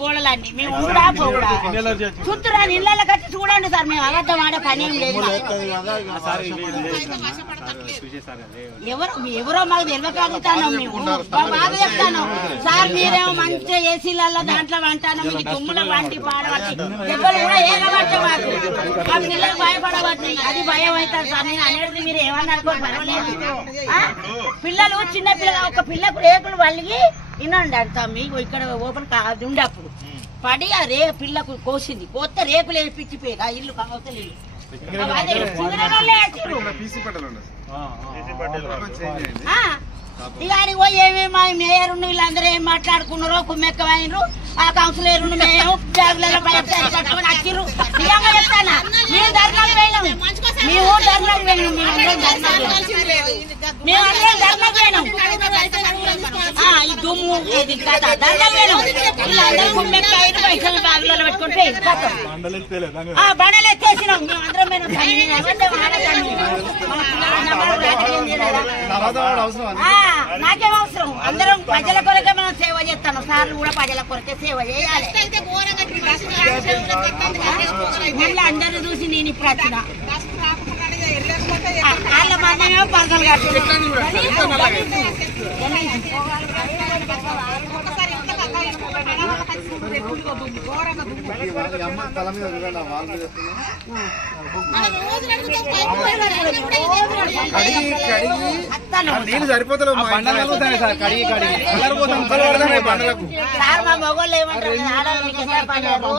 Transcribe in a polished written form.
గోడలన్నీ మేము ఉండా పోడా చుట్టూరా ఇళ్ళకి వచ్చి చూడండి సార్. మేము అబద్ధం ఆడే పని ఏం లేదు. ఎవరో మాకు తెలియక అడుగుతాను. మేము బాగా చెప్తాను సార్. మీరేమో మంచిగా ఏసీలలో దాంట్లో అంటాను. మీకు దుమ్ముల వంటి పాడబట్టి దెబ్బలు కూడా ఏగబట్టే మాకు మాకు నీళ్ళకి భయపడబట్టి అది భయం అవుతారు సార్. నేను అనేది మీరు ఏమన్నా అనుకోని పర్వాలేదు. పిల్లలు చిన్న పిల్లలు ఒక పిల్లకు రేకులు వలిగి వినండి అంతా. మీకు ఇక్కడ ఓపెన్ అది ఉండే అప్పుడు పడి ఆ పిల్లకు కోసింది. కొత్త రేకులు వేపించిపోయి ఆ ఇల్లు అవతల ఇల్లు ఇక పోయి ఏమేమి మేయర్ వీళ్ళందరూ ఏం మాట్లాడుకున్నారో కుమ్మెక్కమైనరు. ఆ కౌన్సిలర్ మేము బ్యాగులలో నచ్చిర్రు. నిజంగా చెప్తానా మేము ధర్నాకు పోయినాం. మేము ధర్నాకు పోయినాం. మేమందరం ధర్నాకు పోయినాం. ఈ దుమ్ము ఇది కథ ధర్నాకు పోయినాం. వీళ్ళందరూ కుమ్మెక్కైరు పైసలు బ్యాగులలో పెట్టుకుంటే బండలు ఎత్తేసినాం. మేమందరం నాకేం అవసరం. అందరం ప్రజల కొరకే మనం సేవ చేస్తాను. సార్లు కూడా ప్రజల కొరకే సేవ చేయాలి. మళ్ళీ అందరూ చూసి నేను ఇప్పుడు వచ్చిన వాళ్ళ మనమేమో పగలు నీళ్ళు సరిపోతలేవు. సార్ మా మొగోళ్ళు ఏమంటారు